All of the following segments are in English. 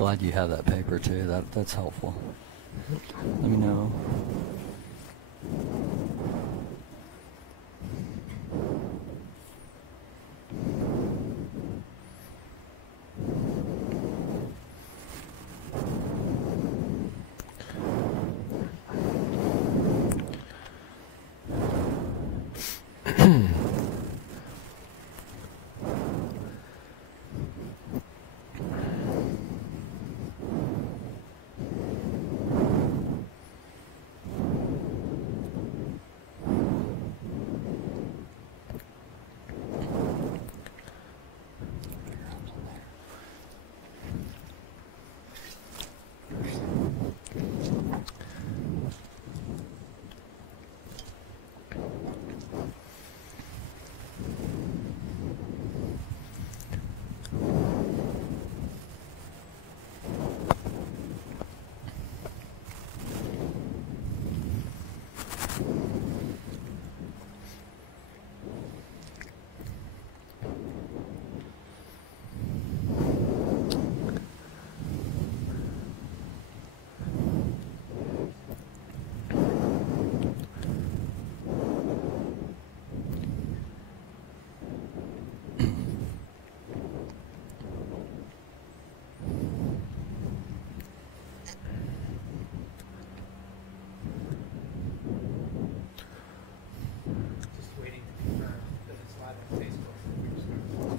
glad you have that paper too. That's helpful. Let me know.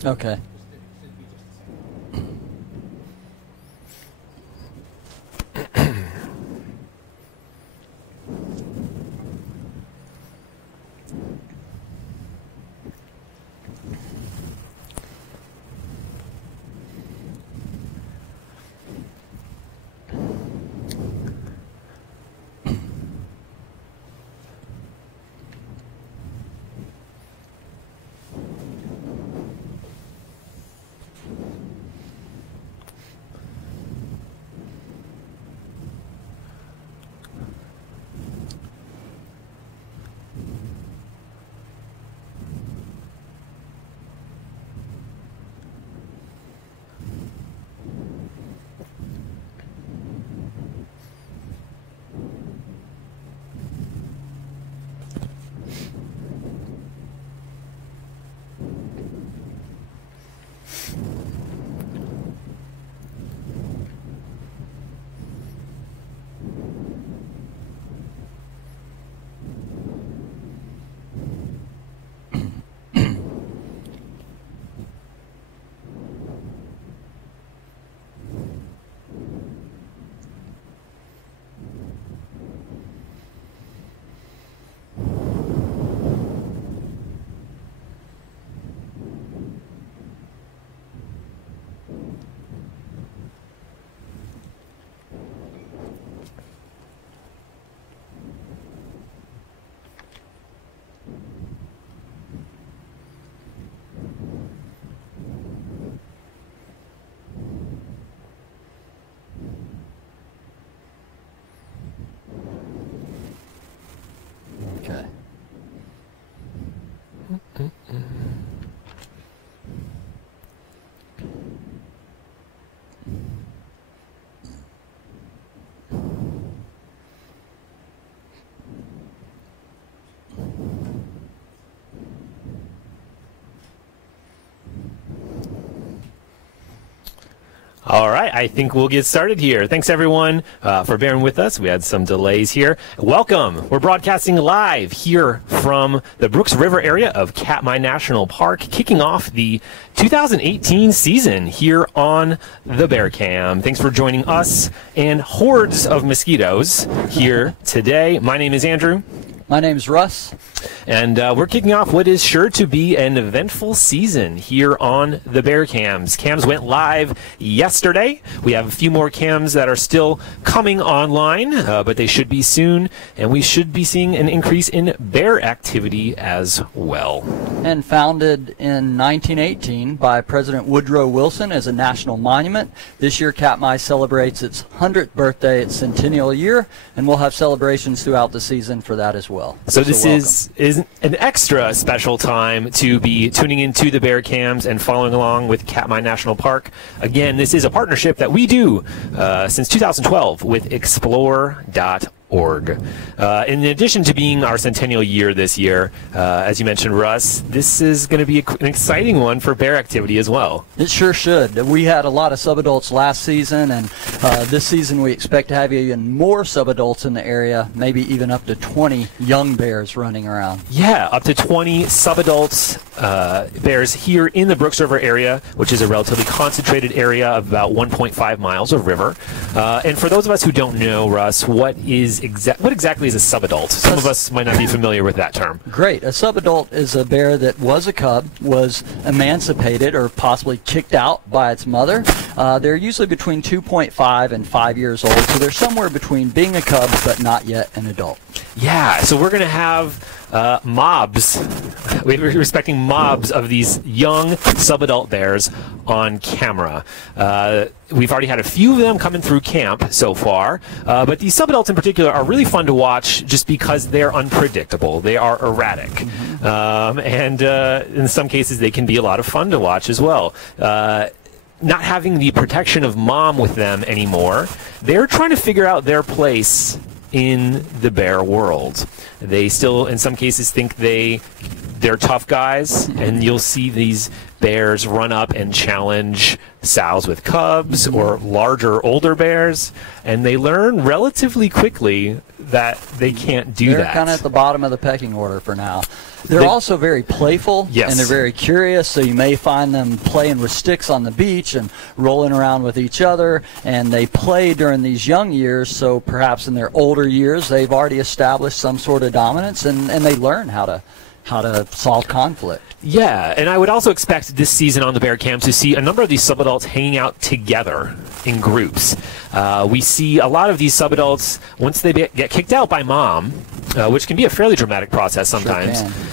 Okay. Okay. All right, I think we'll get started here. Thanks, everyone, for bearing with us. We had some delays here. Welcome. We're broadcasting live here from the Brooks River area of Katmai National Park, kicking off the 2018 season here on the Bear Cam. Thanks for joining us and hordes of mosquitoes here today. My name is Andrew. My name's Russ. And we're kicking off what is sure to be an eventful season here on the Bear Cams. Cams went live yesterday. We have a few more cams that are still coming online, but they should be soon. And we should be seeing an increase in bear activity as well. And founded in 1918 by President Woodrow Wilson as a national monument, this year Katmai celebrates its 100th birthday, its centennial year, and we'll have celebrations throughout the season for that as well. well. So this is an extra special time to be tuning into the bear cams and following along with Katmai National Park. Again, this is a partnership that we do since 2012 with Explore.org. In addition to being our centennial year this year, as you mentioned, Russ, this is going to be an exciting one for bear activity as well. It sure should. We had a lot of subadults last season, and this season we expect to have even more subadults in the area, maybe even up to 20 young bears running around. Yeah, up to 20 subadults bears here in the Brooks River area, which is a relatively concentrated area of about 1.5 miles of river. And for those of us who don't know, Russ, what exactly is a subadult? Some of us might not be familiar with that term. Great. A subadult is a bear that was a cub, was emancipated or possibly kicked out by its mother. They're usually between 2.5 and 5 years old, so they're somewhere between being a cub but not yet an adult. Yeah, so we're going to have mobs. We're expecting mobs of these young subadult bears on camera. We've already had a few of them coming through camp so far, but these subadults in particular are really fun to watch just because they're unpredictable. They are erratic, and in some cases they can be a lot of fun to watch as well. Not having the protection of mom with them anymore, they're trying to figure out their place in the bear world. They still, in some cases, think they're tough guys, and you'll see these bears run up and challenge sows with cubs or larger, older bears, and they learn relatively quickly that they can't do that. They're kind of at the bottom of the pecking order for now. They're also very playful, yes, and they're very curious, so you may find them playing with sticks on the beach and rolling around with each other, and they play during these young years, so perhaps in their older years they've already established some sort of dominance, and they learn how to solve conflict. Yeah, and I would also expect this season on the bear cams to see a number of these subadults hanging out together in groups. We see a lot of these subadults, once they get kicked out by mom, which can be a fairly dramatic process sometimes, Sure can.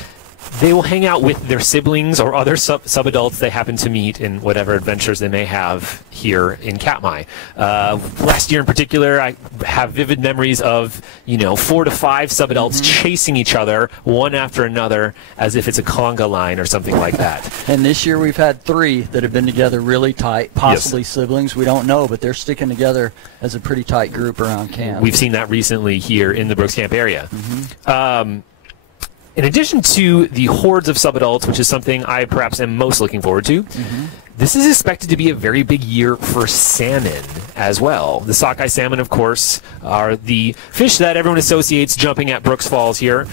They will hang out with their siblings or other subadults they happen to meet in whatever adventures they may have here in Katmai. Last year in particular, I have vivid memories of 4 to 5 subadults chasing each other one after another as if it's a conga line or something like that. And this year we've had 3 that have been together really tight, possibly siblings. We don't know, but they're sticking together as a pretty tight group around camp. We've seen that recently here in the Brooks Camp area. In addition to the hordes of subadults, which is something I perhaps am most looking forward to, this is expected to be a very big year for salmon as well. The sockeye salmon, of course, are the fish that everyone associates jumping at Brooks Falls here,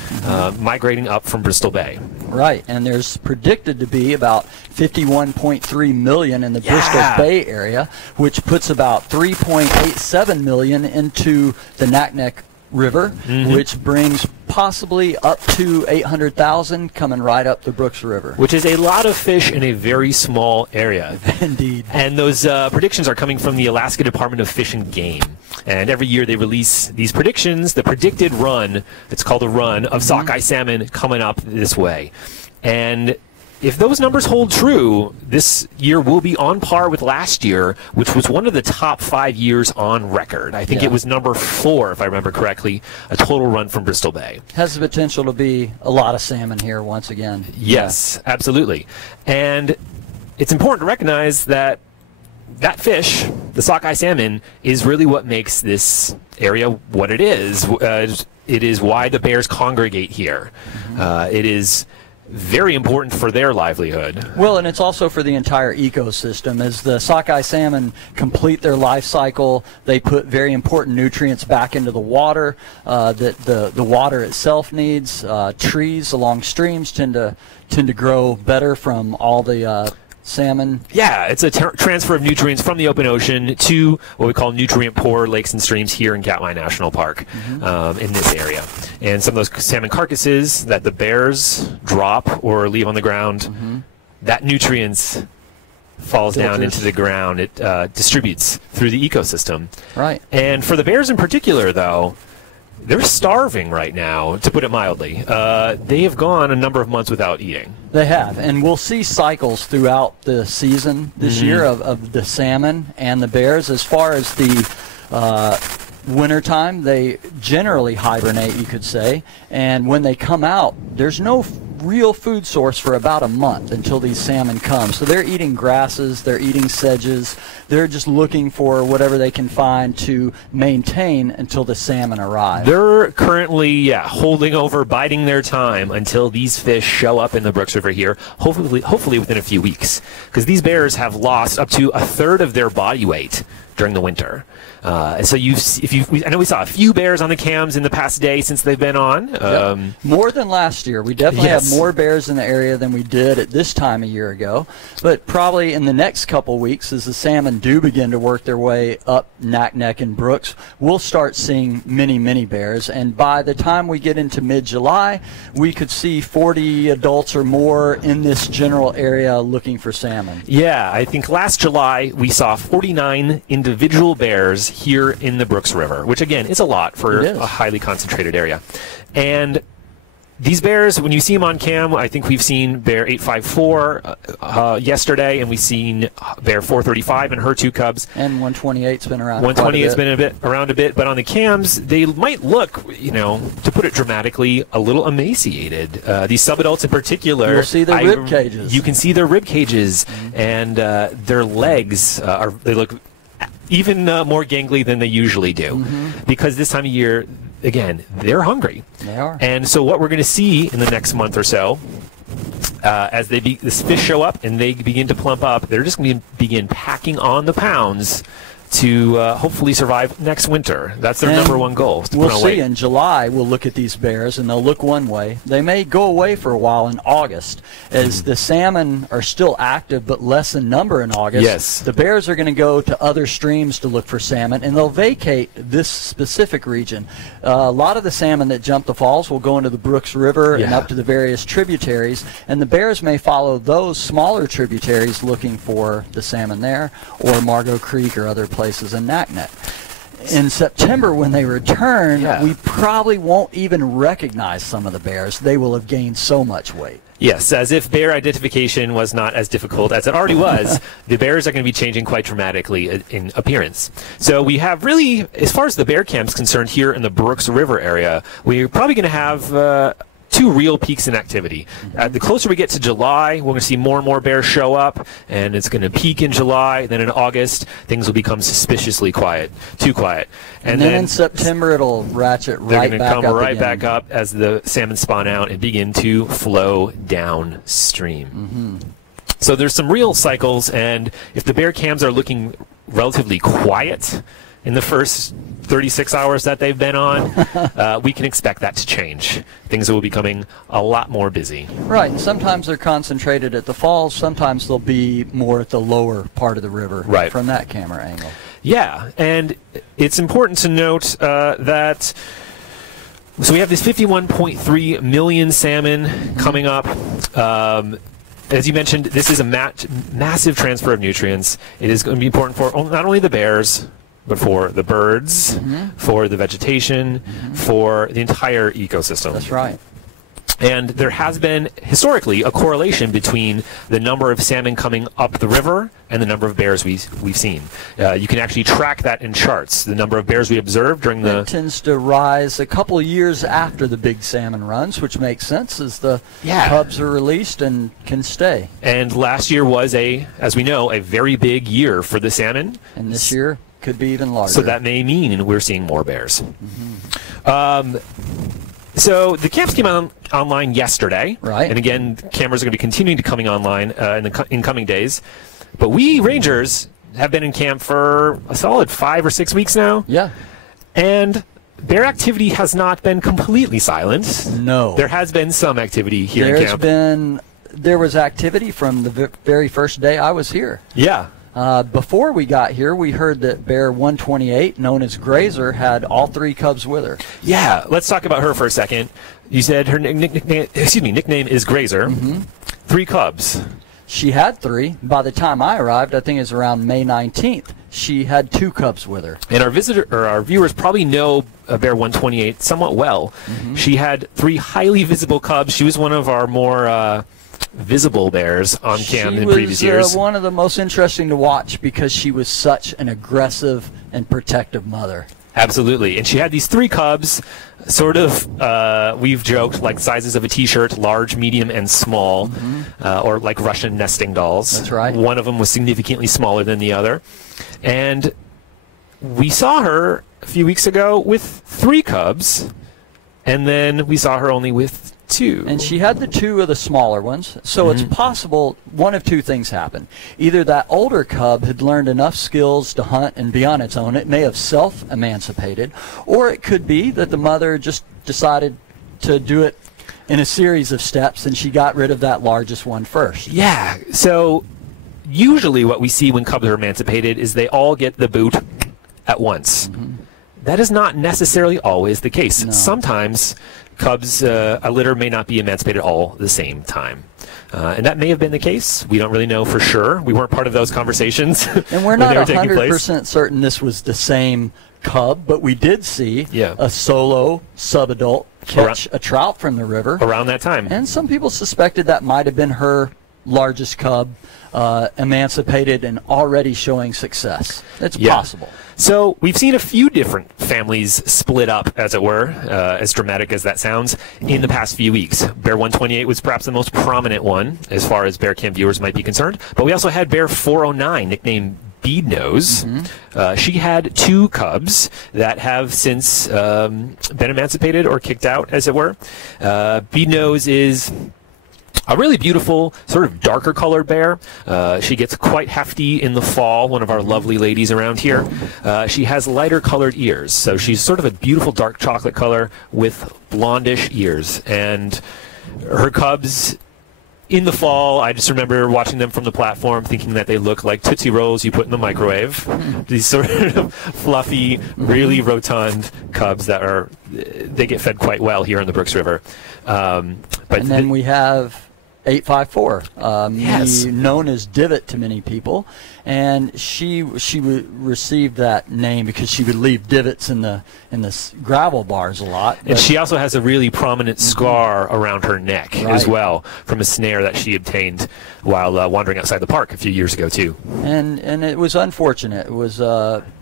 migrating up from Bristol Bay. Right, and there's predicted to be about 51.3 million in the Bristol Bay area, which puts about 3.87 million into the Naknek River, which brings possibly up to 800,000 coming right up the Brooks River. Which is a lot of fish in a very small area. Indeed. And those predictions are coming from the Alaska Department of Fish and Game. And every year they release these predictions, the predicted run, it's called a run, of sockeye salmon coming up this way. And if those numbers hold true, this year will be on par with last year, which was one of the top 5 years on record. I think it was number 4, if I remember correctly, a total run from Bristol Bay. Has the potential to be a lot of salmon here once again. Yes, absolutely. And it's important to recognize that that fish, the sockeye salmon, is really what makes this area what it is. It is why the bears congregate here. It is very important for their livelihood. Well, and it's also for the entire ecosystem. As the sockeye salmon complete their life cycle, they put very important nutrients back into the water that the water itself needs. Trees along streams tend to grow better from all the salmon. Yeah, it's a transfer of nutrients from the open ocean to what we call nutrient-poor lakes and streams here in Katmai National Park in this area. And some of those salmon carcasses that the bears drop or leave on the ground, that nutrients falls down into the ground. It distributes through the ecosystem. Right. And for the bears in particular, though, they're starving right now, to put it mildly. They have gone a number of months without eating. They have, and we'll see cycles throughout the season this year of the salmon and the bears. As far as the wintertime, they generally hibernate, you could say, and when they come out, there's no real food source for about a month until these salmon come. So they're eating grasses, they're eating sedges, they're just looking for whatever they can find to maintain until the salmon arrive. They're currently holding over, biding their time until these fish show up in the Brooks River here, hopefully within a few weeks, because these bears have lost up to a third of their body weight during the winter. And so I know we saw a few bears on the cams in the past day since they've been on. Yep. More than last year. We definitely have more bears in the area than we did at this time a year ago. But probably in the next couple weeks, as the salmon do begin to work their way up Naknek and Brooks, we'll start seeing many bears. And by the time we get into mid-July, we could see 40 adults or more in this general area looking for salmon. Yeah, I think last July we saw 49 individual bears here in the Brooks River, which again is a lot for a highly concentrated area. And these bears, when you see them on cam, I think we've seen bear 854 yesterday, and we've seen bear 435 and her two cubs. And 128's been around. 128's been around a bit, but on the cams, they might look, to put it dramatically, a little emaciated. These subadults in particular. You'll see their rib cages. You can see their rib cages, and their legs they look even more gangly than they usually do, because this time of year, again, they're hungry. They are. And so what we're going to see in the next month or so, as this fish show up and they begin to plump up, they're just going to begin packing on the pounds to hopefully survive next winter. That's their number one goal. We'll see in July. We'll look at these bears, and they'll look one way. They may go away for a while in August, as the salmon are still active but less in number in August. Yes. The bears are going to go to other streams to look for salmon, and they'll vacate this specific region. A lot of the salmon that jump the falls will go into the Brooks River and up to the various tributaries, and the bears may follow those smaller tributaries looking for the salmon there, or Margot Creek or other places in Naknek. In September, when they return, we probably won't even recognize some of the bears. They will have gained so much weight. Yes, as if bear identification was not as difficult as it already was, the bears are going to be changing quite dramatically in appearance. So we have really, as far as the bear camp's concerned here in the Brooks River area, we're probably going to have two real peaks in activity. The closer we get to July, we're going to see more and more bears show up, and it's going to peak in July. Then in August, things will become suspiciously quiet, too quiet. And then in September, it'll ratchet right back up. They're going to come right back up as the salmon spawn out and begin to flow downstream. So there's some real cycles, and if the bear cams are looking relatively quiet in the first 36 hours that they've been on, we can expect that to change. Things will be becoming a lot more busy. Right, and sometimes they're concentrated at the falls, sometimes they'll be more at the lower part of the river from that camera angle. Yeah, and it's important to note that so we have this 51.3 million salmon coming up. As you mentioned, this is a massive transfer of nutrients. It is going to be important for not only the bears, but for the birds, for the vegetation, for the entire ecosystem. That's right. And there has been, historically, a correlation between the number of salmon coming up the river and the number of bears we've seen. You can actually track that in charts. The number of bears we observed during the... It tends to rise a couple of years after the big salmon runs, which makes sense as the cubs are released and can stay. And last year was, as we know, a very big year for the salmon. And this year could be even larger. So that may mean we're seeing more bears. So the camps came online yesterday, and again, cameras are going to be continuing to coming online in coming days. But we rangers have been in camp for a solid 5 or 6 weeks now. Yeah, and bear activity has not been completely silent. No, there has been some activity here in camp. There was activity from the very first day I was here. Yeah. Before we got here, we heard that bear 128, known as Grazer, had all 3 cubs with her. Yeah, let's talk about her for a second. You said her nickname is Grazer. 3 cubs. She had 3. By the time I arrived, I think it was around May 19th, she had 2 cubs with her. And our viewers probably know bear 128 somewhat well. She had 3 highly visible cubs. She was one of our more visible bears on cam in previous years. She was one of the most interesting to watch because she was such an aggressive and protective mother. Absolutely. And she had these 3 cubs, sort of, we've joked, like sizes of a T-shirt, large, medium, and small, or like Russian nesting dolls. That's right. One of them was significantly smaller than the other. And we saw her a few weeks ago with 3 cubs, and then we saw her only with 2. And she had the 2 of the smaller ones, so it's possible one of 2 things happened. Either that older cub had learned enough skills to hunt and be on its own. It may have self-emancipated, or it could be that the mother just decided to do it in a series of steps, and she got rid of that largest one first. Yeah, so usually what we see when cubs are emancipated is they all get the boot at once. That is not necessarily always the case. No. Sometimes cubs, a litter may not be emancipated all at the same time. And that may have been the case. We don't really know for sure. We weren't part of those conversations. And we're not 100% certain this was the same cub, but we did see a solo subadult catch a trout from the river. Around that time. And some people suspected that might have been her largest cub, emancipated and already showing success. It's possible. So we've seen a few different families split up, as it were, as dramatic as that sounds, in the past few weeks. Bear 128 was perhaps the most prominent one, as far as Bear Cam viewers might be concerned. But we also had Bear 409, nicknamed Bead Nose. She had 2 cubs that have since been emancipated or kicked out, as it were. Bead Nose is a really beautiful, sort of darker colored bear. She gets quite hefty in the fall, one of our lovely ladies around here. She has lighter colored ears, so she's sort of a beautiful dark chocolate color with blondish ears. And her cubs, in the fall, I just remember watching them from the platform, thinking that they look like Tootsie Rolls you put in the microwave. These sort of fluffy, really rotund cubs that are, they get fed quite well here in the Brooks River. And then we have 854, known as Divot to many people, and she received that name because she would leave divots in the gravel bars a lot. And she also has a really prominent scar around her neck as well, from a snare that she obtained while wandering outside the park a few years ago too. And it was unfortunate. It was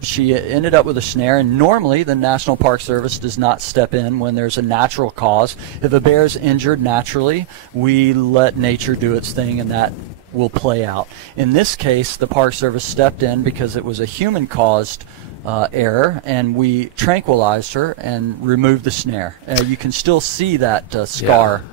she ended up with a snare, and normally the National Park Service does not step in when there's a natural cause. If a bear is injured naturally, we let nature do its thing, and that will play out. In this case, the Park Service stepped in because it was a human-caused error, and we tranquilized her and removed the snare. You can still see that scar.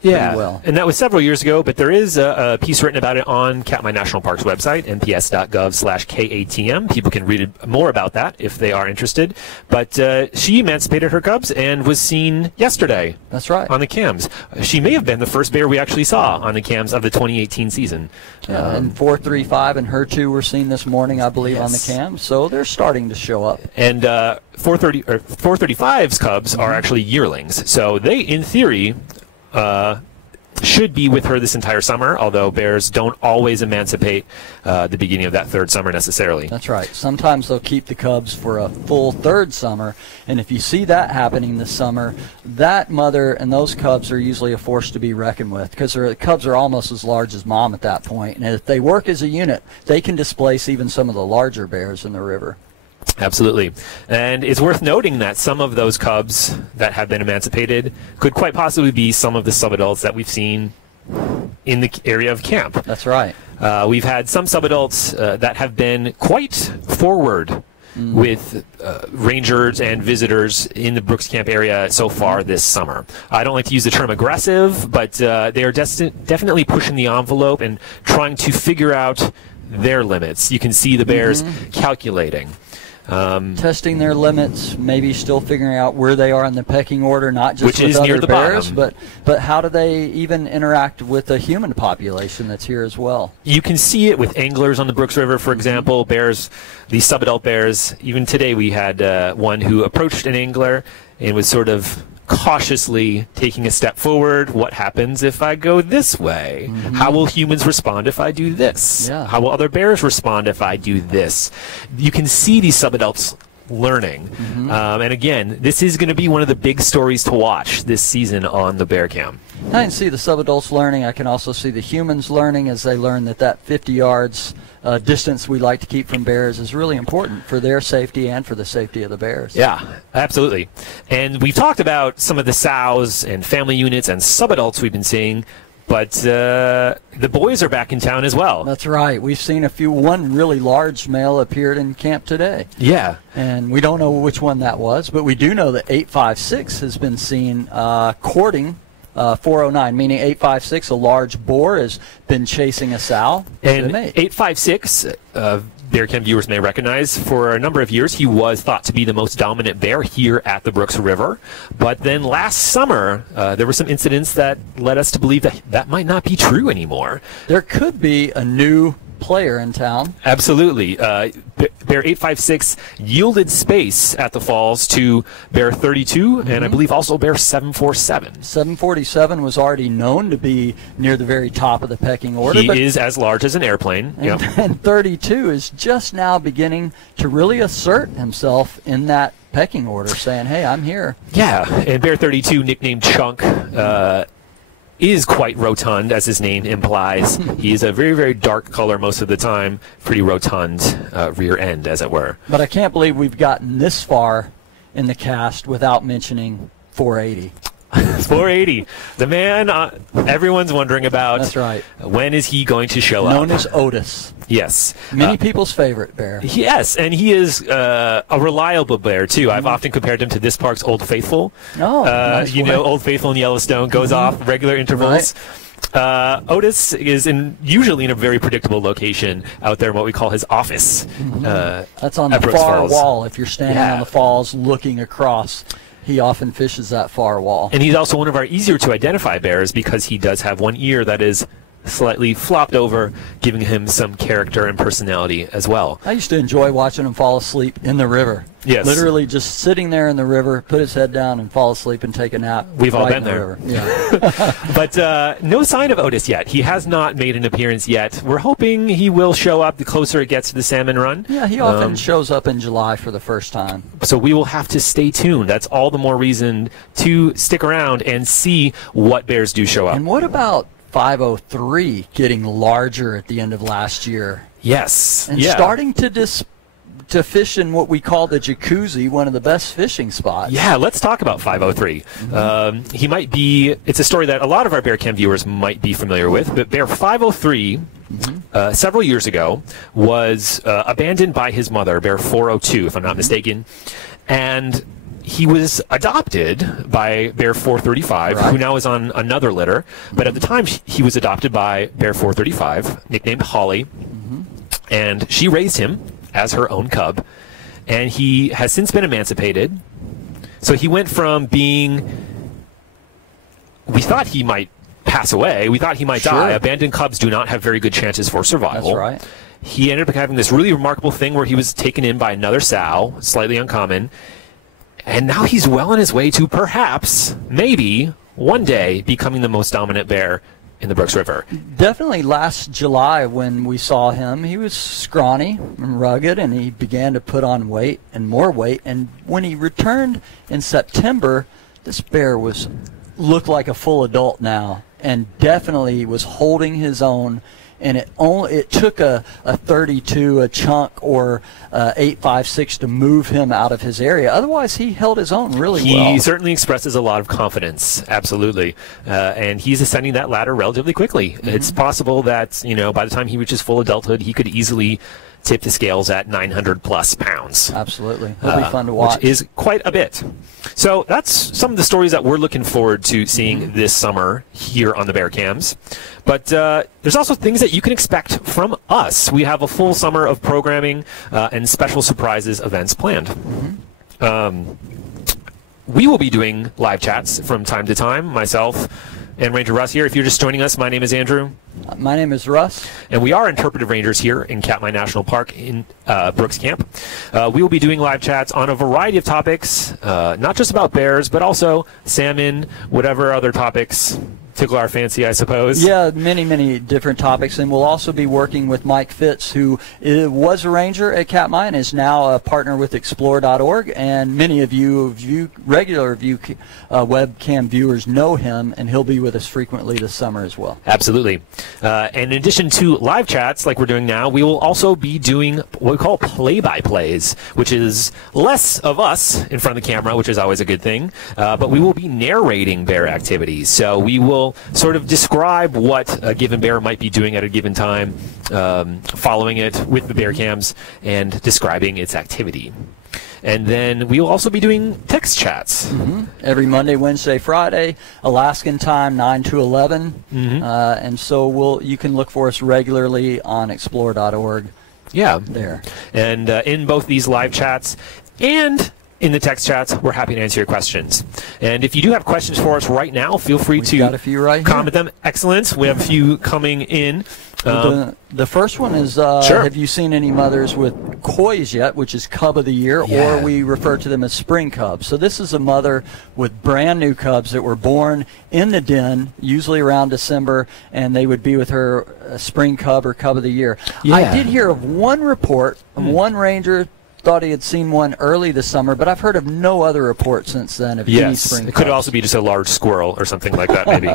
Yeah, well. And that was several years ago, but there is a piece written about it on Katmai National Park's website, nps.gov/KATM. People can read more about that if they are interested. But she emancipated her cubs and was seen yesterday. That's right. On the cams. She may have been the first bear we actually saw on the cams of the 2018 season. And 435 and her 2 were seen this morning, I believe, on the cams. So they're starting to show up. And 435's cubs are actually yearlings. So they, in theory, should be with her this entire summer, although bears don't always emancipate the beginning of that 3rd summer necessarily. That's right. Sometimes they'll keep the cubs for a full 3rd summer, and if you see that happening this summer, that mother and those cubs are usually a force to be reckoned with, because the cubs are almost as large as mom at that point, and if they work as a unit, they can displace even some of the larger bears in the river. Absolutely. And it's worth noting that some of those cubs that have been emancipated could quite possibly be some of the subadults that we've seen in the area of camp. That's right. We've had some subadults that have been quite forward with rangers and visitors in the Brooks Camp area so far this summer. I don't like to use the term aggressive, but they are definitely pushing the envelope and trying to figure out their limits. You can see the bears calculating. Testing their limits, maybe still figuring out where they are in the pecking order, not just with other bears, but how do they even interact with the human population that's here as well? You can see it with anglers on the Brooks River, for example. Bears, these subadult bears. Even today we had one who approached an angler and was sort of cautiously taking a step forward. What happens if I go this way? How will humans respond if I do this? How will other bears respond if I do this? You can see these subadults learning. And again, this is going to be one of the big stories to watch this season on the Bear Cam. I can see the subadults learning. I can also see the humans learning as they learn that 50 yards distance we like to keep from bears is really important for their safety and for the safety of the bears. Yeah, absolutely. And we've talked about some of the sows and family units and subadults we've been seeing, but the boys are back in town as well. That's right. We've seen one really large male appeared in camp today. Yeah. And we don't know which one that was, but we do know that 856 has been seen courting 409, meaning 856, a large boar, has been chasing a sow. And 856, Bear Cam viewers may recognize, for a number of years he was thought to be the most dominant bear here at the Brooks River. But then last summer, there were some incidents that led us to believe that that might not be true anymore. There could be a new player in town. Absolutely. Bear 856 yielded space at the falls to Bear 32, and I believe also Bear 747. 747 was already known to be near the very top of the pecking order. He is as large as an airplane. And 32 is just now beginning to really assert himself in that pecking order, saying, hey, I'm here. Yeah, and Bear 32, nicknamed Chunk, is quite rotund, as his name implies. He's a very, very dark color most of the time, pretty rotund rear end, as it were. But I can't believe we've gotten this far in the cast without mentioning 480. 480. The man everyone's wondering about. That's right. When is he going to show up? Known as Otis. Yes. Many people's favorite bear. Yes, and he is a reliable bear, too. I've often compared him to this park's Old Faithful. Oh, nice you know, Old Faithful in Yellowstone goes off regular intervals. Right. Otis is usually in a very predictable location out there in what we call his office. That's on the far wall. If you're standing on the falls looking across, he often fishes that far wall. And he's also one of our easier to identify bears because he does have one ear that is slightly flopped over, giving him some character and personality as well. I used to enjoy watching him fall asleep in the river. Yes. Literally just sitting there in the river, put his head down and fall asleep and take a nap. We've all been there. River. Yeah. But no sign of Otis yet. He has not made an appearance yet. We're hoping he will show up the closer it gets to the salmon run. Yeah, he often shows up in July for the first time. So we will have to stay tuned. That's all the more reason to stick around and see what bears do show up. And what about 503 getting larger at the end of last year? Yes. And starting to fish in what we call the jacuzzi, one of the best fishing spots. Yeah, let's talk about 503. He might be, it's a story that a lot of our Bear Cam viewers might be familiar with, but Bear 503, several years ago, was abandoned by his mother, Bear 402, if I'm not mistaken, and he was adopted by Bear 435, who now is on another litter. But at the time, he was adopted by Bear 435, nicknamed Holly. And she raised him as her own cub. And he has since been emancipated. So he went from being... We thought he might pass away. We thought he might die. Abandoned cubs do not have very good chances for survival. That's right. He ended up having this really remarkable thing where he was taken in by another sow, slightly uncommon. And now he's well on his way to perhaps, maybe, one day becoming the most dominant bear in the Brooks River. Definitely last July when we saw him, he was scrawny and rugged, and he began to put on weight and more weight. And when he returned in September, this bear looked like a full adult now, and definitely was holding his own. And it took a 32, a Chunk, or 856 to move him out of his area. Otherwise, he held his own really well. He certainly expresses a lot of confidence, absolutely. And he's ascending that ladder relatively quickly. It's possible that, by the time he reaches full adulthood, he could easily tip the scales at 900-plus pounds. Absolutely. It'll be fun to watch. Which is quite a bit. So that's some of the stories that we're looking forward to seeing this summer here on the Bear Cams. But there's also things that you can expect from us. We have a full summer of programming and special surprises events planned. We will be doing live chats from time to time, myself and Ranger Russ here. If you're just joining us, my name is Andrew. My name is Russ. And we are interpretive rangers here in Katmai National Park in Brooks Camp. We will be doing live chats on a variety of topics, not just about bears, but also salmon, whatever other topics tickle our fancy, I suppose. Yeah, many different topics, and we'll also be working with Mike Fitz, who was a ranger at Katmai and is now a partner with Explore.org, and many of you regular webcam viewers know him, and he'll be with us frequently this summer as well. Absolutely. And in addition to live chats like we're doing now, we will also be doing what we call play-by-plays, which is less of us in front of the camera, which is always a good thing, but we will be narrating bear activities. So we will sort of describe what a given bear might be doing at a given time, following it with the bear cams and describing its activity. And then we will also be doing text chats. Every Monday, Wednesday, Friday, Alaskan time, 9 to 11. And so you can look for us regularly on Explore.org. Yeah. There. And in both these live chats and in the text chats, we're happy to answer your questions. And if you do have questions for us right now, feel free to got a few right comment them. Excellent. We have a few coming in. The first one is, sure. Have you seen any mothers with kois yet, which is cub of the year, or we refer to them as spring cubs. So this is a mother with brand new cubs that were born in the den, usually around December, and they would be with her spring cub or cub of the year. Yeah. I did hear of one report, one ranger thought he had seen one early this summer, but I've heard of no other report since then of any spring cubs. It could also be just a large squirrel or something like that, maybe.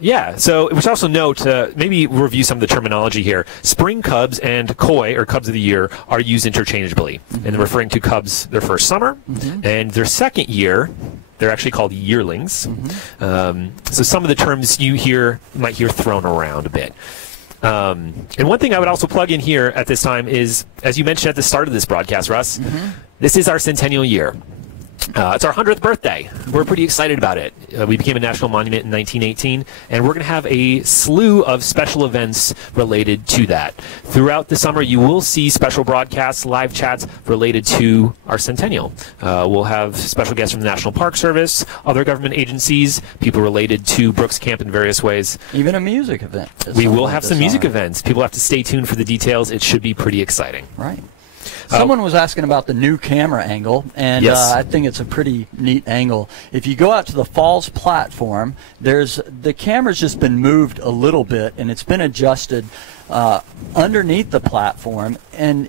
Yeah, so we should also note, maybe review some of the terminology here. Spring cubs and koi, or cubs of the year, are used interchangeably. And they're referring to cubs their first summer, and their second year, they're actually called yearlings. So some of the terms you might hear thrown around a bit. And one thing I would also plug in here at this time is, as you mentioned at the start of this broadcast, Russ, this is our centennial year. It's our 100th birthday. We're pretty excited about it. We became a national monument in 1918, and we're going to have a slew of special events related to that. Throughout the summer, you will see special broadcasts, live chats related to our centennial. We'll have special guests from the National Park Service, other government agencies, people related to Brooks Camp in various ways. Even a music event. We will have some music events. People have to stay tuned for the details. It should be pretty exciting. Right. Someone was asking about the new camera angle, and I think it's a pretty neat angle. If you go out to the falls platform, the camera's just been moved a little bit, and it's been adjusted underneath the platform, and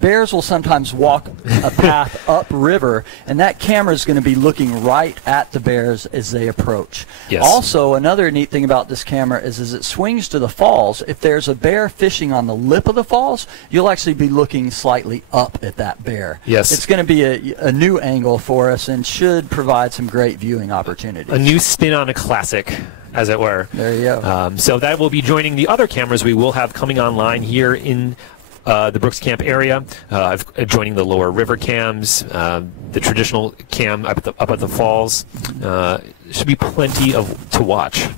bears will sometimes walk a path upriver, and that camera is going to be looking right at the bears as they approach. Yes. Also, another neat thing about this camera is as it swings to the falls, if there's a bear fishing on the lip of the falls, you'll actually be looking slightly up at that bear. Yes. It's going to be a new angle for us and should provide some great viewing opportunities. A new spin on a classic, as it were. There you go. So that will be joining the other cameras we will have coming online here in the Brooks Camp area, joining the lower river cams, the traditional cam up at the falls. Should be plenty to watch.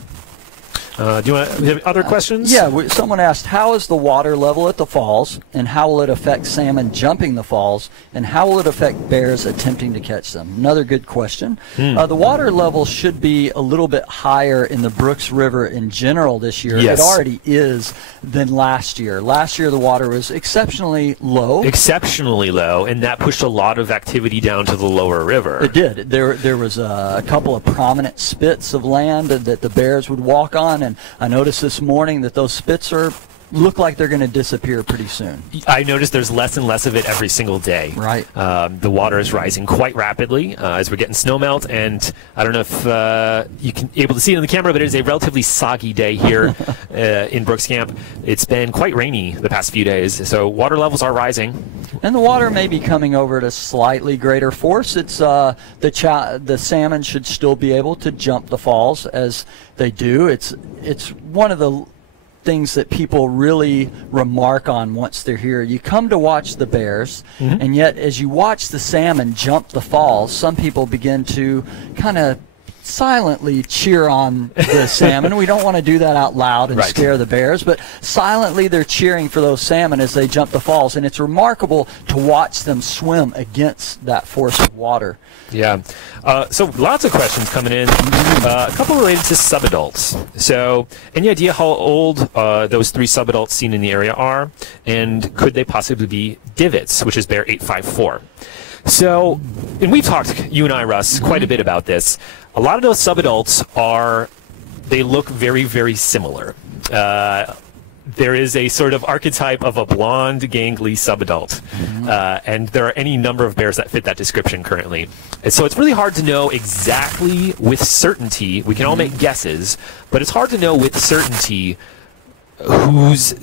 Do you have other questions? Yeah, someone asked, how is the water level at the falls, and how will it affect salmon jumping the falls, and how will it affect bears attempting to catch them? Another good question. The water level should be a little bit higher in the Brooks River in general this year. Yes. It already is than last year. Last year the water was exceptionally low. Exceptionally low, and that pushed a lot of activity down to the lower river. It did. There was a couple of prominent spits of land that the bears would walk on, and I noticed this morning that those spits look like they're going to disappear pretty soon. I noticed there's less and less of it every single day. Right. The water is rising quite rapidly as we're getting snow melt, and I don't know if you can able to see it on the camera, but it is a relatively soggy day here in Brooks Camp. It's been quite rainy the past few days, so water levels are rising. And the water may be coming over at a slightly greater force. It's the salmon should still be able to jump the falls as they do. It's one of the things that people really remark on once they're here. You come to watch the bears, and yet as you watch the salmon jump the falls, some people begin to kind of silently cheer on the salmon. We don't want to do that out loud and scare the bears, but silently they're cheering for those salmon as they jump the falls, and it's remarkable to watch them swim against that force of water. Yeah. So lots of questions coming in. A couple related to subadults. So any idea how old those 3 subadults seen in the area are? And could they possibly be divots, which is bear 854? So, and we've talked, you and I, Russ, quite a bit about this. A lot of those subadults are they look very, very similar. There is a sort of archetype of a blonde, gangly subadult, and there are any number of bears that fit that description currently. And so it's really hard to know exactly with certainty. We can all make guesses, but it's hard to know with certainty whose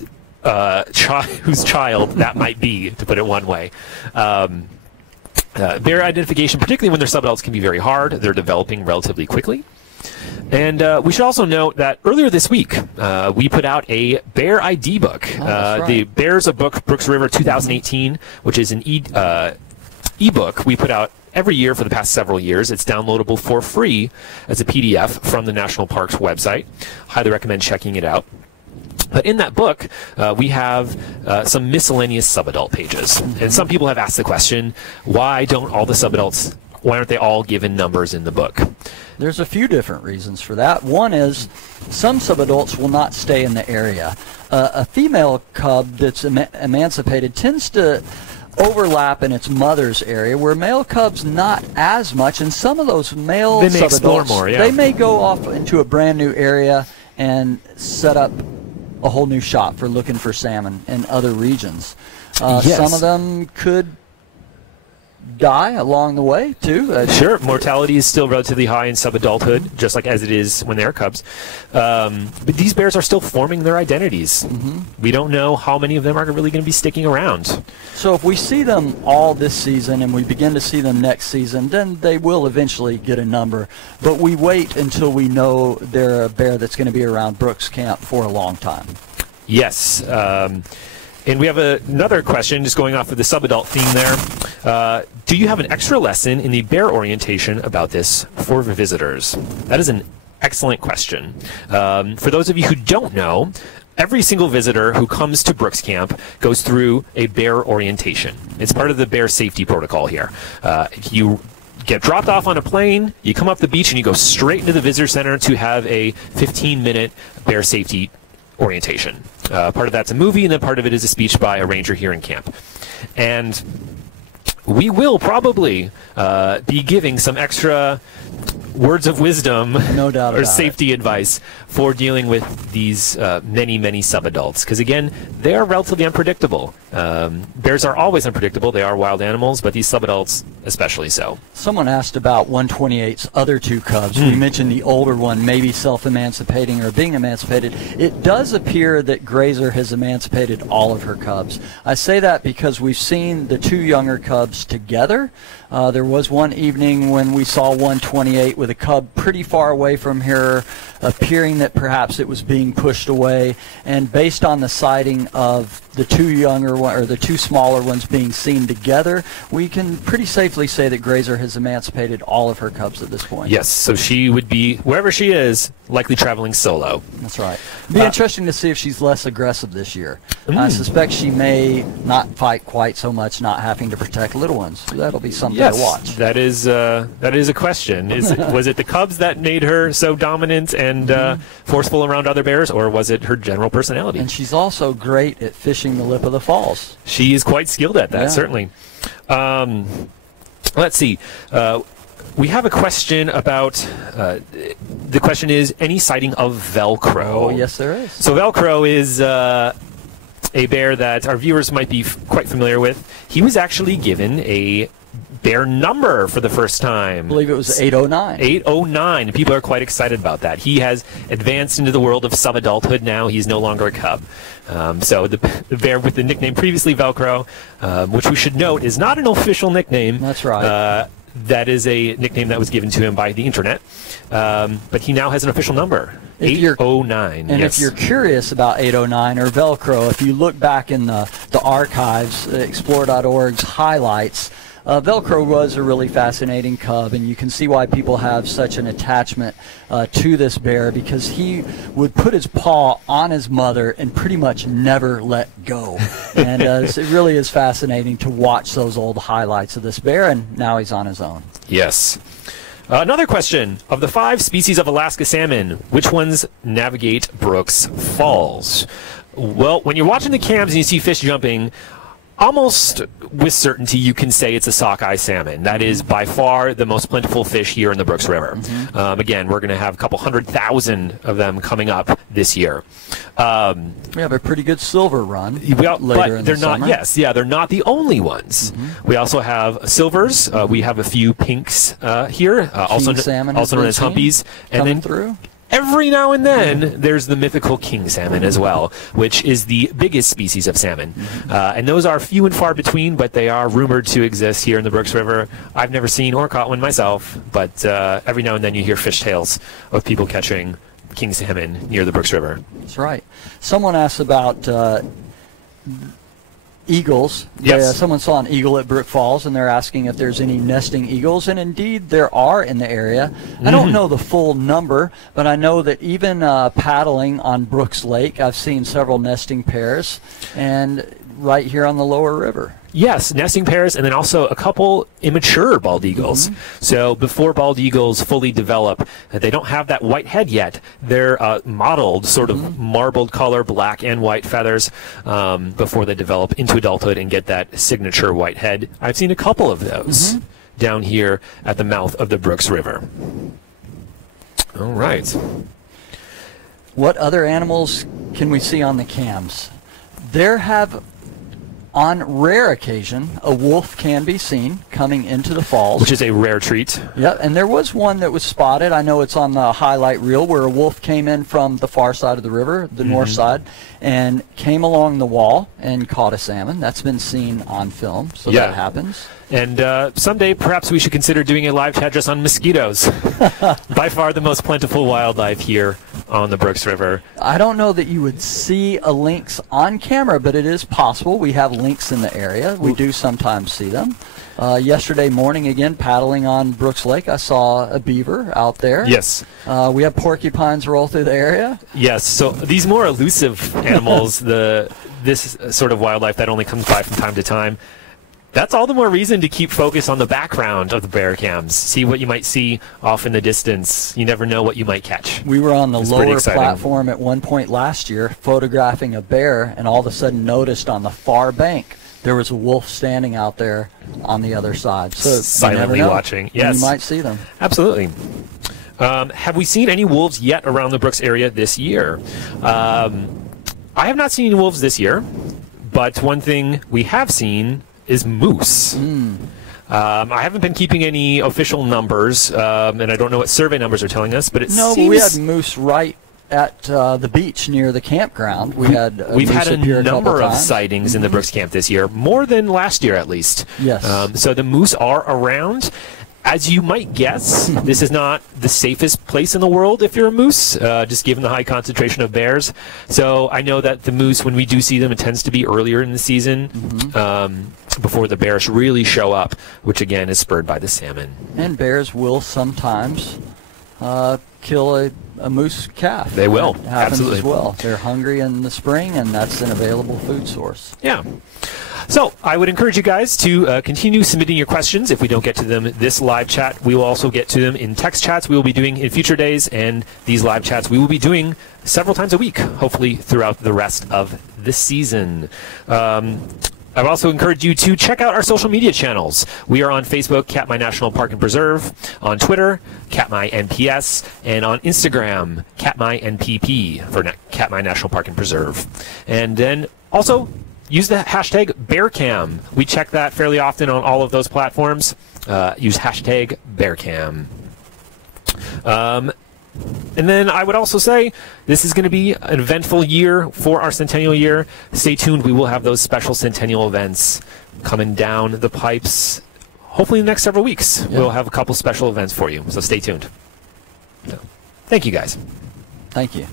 child that might be, to put it one way. Bear identification, particularly when they're subadults, can be very hard. They're developing relatively quickly. And we should also note that earlier this week, we put out a bear ID book. Right. The Bears of Brooks River 2018, which is an e-book we put out every year for the past several years. It's downloadable for free as a PDF from the National Park's website. Highly recommend checking it out. But in that book, we have some miscellaneous subadult pages. And some people have asked the question, why aren't they all given numbers in the book? There's a few different reasons for that. One is some subadults will not stay in the area. A female cub that's emancipated tends to overlap in its mother's area, where male cubs not as much. And some of those male subadults, explore more, yeah. They may go off into a brand new area and set up a whole new shop for looking for salmon in other regions. Yes. Some of them could die along the way too. Sure, mortality is still relatively high in subadulthood, just like as it is when they're cubs. But these bears are still forming their identities. We don't know how many of them are really going to be sticking around. So if we see them all this season and we begin to see them next season, then they will eventually get a number. But we wait until we know they're a bear that's going to be around Brooks Camp for a long time. Yes. And we have another question, just going off of the subadult theme there. Do you have an extra lesson in the bear orientation about this for visitors? That is an excellent question. For those of you who don't know, every single visitor who comes to Brooks Camp goes through a bear orientation. It's part of the bear safety protocol here. You get dropped off on a plane, you come up the beach, and you go straight into the visitor center to have a 15-minute bear safety orientation. Part of that's a movie, and then part of it is a speech by a ranger here in camp. And we will probably be giving some extra words of wisdom, no doubt, or safety advice for dealing with these many subadults. Because again, they are relatively unpredictable. Bears are always unpredictable. They are wild animals, but these subadults especially so. Someone asked about 128's other two cubs. We mentioned the older one maybe self-emancipating or being emancipated. It does appear that Grazer has emancipated all of her cubs. I say that because we've seen the two younger cubs together. There was one evening when we saw 128 with a cub pretty far away from her, appearing that perhaps it was being pushed away. And based on the sighting of the two younger or the two smaller ones being seen together, we can pretty safely say that Grazer has emancipated all of her cubs at this point. Yes, so she would be, wherever she is, likely traveling solo. That's right. It'd be interesting to see if she's less aggressive this year. I suspect she may not fight quite so much, not having to protect little ones. So that'll be something to watch. That is a question. Was it the cubs that made her so dominant and forceful around other bears, or was it her general personality? And she's also great at fishing the lip of the falls. She is quite skilled at that, certainly. Let's see. We have a question about, the question is, any sighting of Velcro? Oh, yes, there is. So Velcro is a bear that our viewers might be quite familiar with. He was actually given a bear number for the first time. I believe it was 809. 809. People are quite excited about that. He has advanced into the world of subadulthood now. He's no longer a cub. So the bear with the nickname previously Velcro, which we should note is not an official nickname. That's right. That is a nickname that was given to him by the internet. But he now has an official number. 809. And if you're curious about 809 or Velcro, if you look back in the archives, explore.org's highlights, Velcro was a really fascinating cub, and you can see why people have such an attachment to this bear, because he would put his paw on his mother and pretty much never let go. And it really is fascinating to watch those old highlights of this bear, and now he's on his own. Yes. Another question. Of the 5 species of Alaska salmon, which ones navigate Brooks Falls? Well, when you're watching the cams and you see fish jumping, almost with certainty you can say it's a sockeye salmon. That is by far the most plentiful fish here in the Brooks River. Again, we're going to have a couple 100,000 of them coming up this year. We have a pretty good silver run but later in they're the not. summer. Yes, yeah, they're not the only ones. We also have silvers. We have a few pinks here, also salmon known as humpies, and then through. Every now and then, there's the mythical king salmon as well, which is the biggest species of salmon. And those are few and far between, but they are rumored to exist here in the Brooks River. I've never seen or caught one myself, but every now and then you hear fish tales of people catching king salmon near the Brooks River. That's right. Someone asked about eagles. Yes. Someone saw an eagle at Brook Falls, and they're asking if there's any nesting eagles, and indeed there are in the area. I don't know the full number, but I know that even paddling on Brooks Lake, I've seen several nesting pairs, and right here on the lower river. Yes, nesting pairs, and then also a couple immature bald eagles. So before bald eagles fully develop, they don't have that white head yet. They're mottled, sort of marbled color, black and white feathers, before they develop into adulthood and get that signature white head. I've seen a couple of those down here at the mouth of the Brooks River. All right. What other animals can we see on the cams? There have, on rare occasion, a wolf can be seen coming into the falls. Which is a rare treat. Yep, and there was one that was spotted. I know it's on the highlight reel where a wolf came in from the far side of the river, the north side, and came along the wall and caught a salmon. That's been seen on film, so that happens. And someday, perhaps we should consider doing a live chat just on mosquitoes. By far the most plentiful wildlife here on the Brooks River. I don't know that you would see a lynx on camera, but it is possible. We have lynx in the area. We do sometimes see them. Yesterday morning, again, paddling on Brooks Lake, I saw a beaver out there. Yes. We have porcupines roll through the area. Yes, so these more elusive animals, this sort of wildlife that only comes by from time to time, that's all the more reason to keep focus on the background of the bear cams. See what you might see off in the distance. You never know what you might catch. We were on the lower platform at one point last year photographing a bear, and all of a sudden noticed on the far bank there was a wolf standing out there on the other side. So silently watching. Yes. You might see them. Absolutely. Have we seen any wolves yet around the Brooks area this year? I have not seen any wolves this year, but one thing we have seen is moose. I haven't been keeping any official numbers, and I don't know what survey numbers are telling us, but it seems... No, but we had moose right at the beach near the campground. We've had a number of sightings in the Brooks camp this year, more than last year at least. Yes. So the moose are around. As you might guess, this is not the safest place in the world if you're a moose, just given the high concentration of bears. So I know that the moose, when we do see them, it tends to be earlier in the season, before the bears really show up, which again is spurred by the salmon. And bears will sometimes kill a moose calf. They will. That happens Absolutely. as well. They're hungry in the spring, and that's an available food source. Yeah. So I would encourage you guys to continue submitting your questions. If we don't get to them this live chat, we will also get to them in text chats we will be doing in future days, and these live chats we will be doing several times a week, hopefully throughout the rest of the season. I would also encourage you to check out our social media channels. We are on Facebook, Katmai National Park and Preserve, on Twitter, Katmai NPS, and on Instagram, Katmai NPP for Katmai National Park and Preserve. And then also use the hashtag BearCam. We check that fairly often on all of those platforms. Use hashtag BearCam. And then I would also say this is going to be an eventful year for our centennial year. Stay tuned. We will have those special centennial events coming down the pipes. Hopefully in the next several weeks, we'll have a couple special events for you. So stay tuned. So, thank you, guys. Thank you.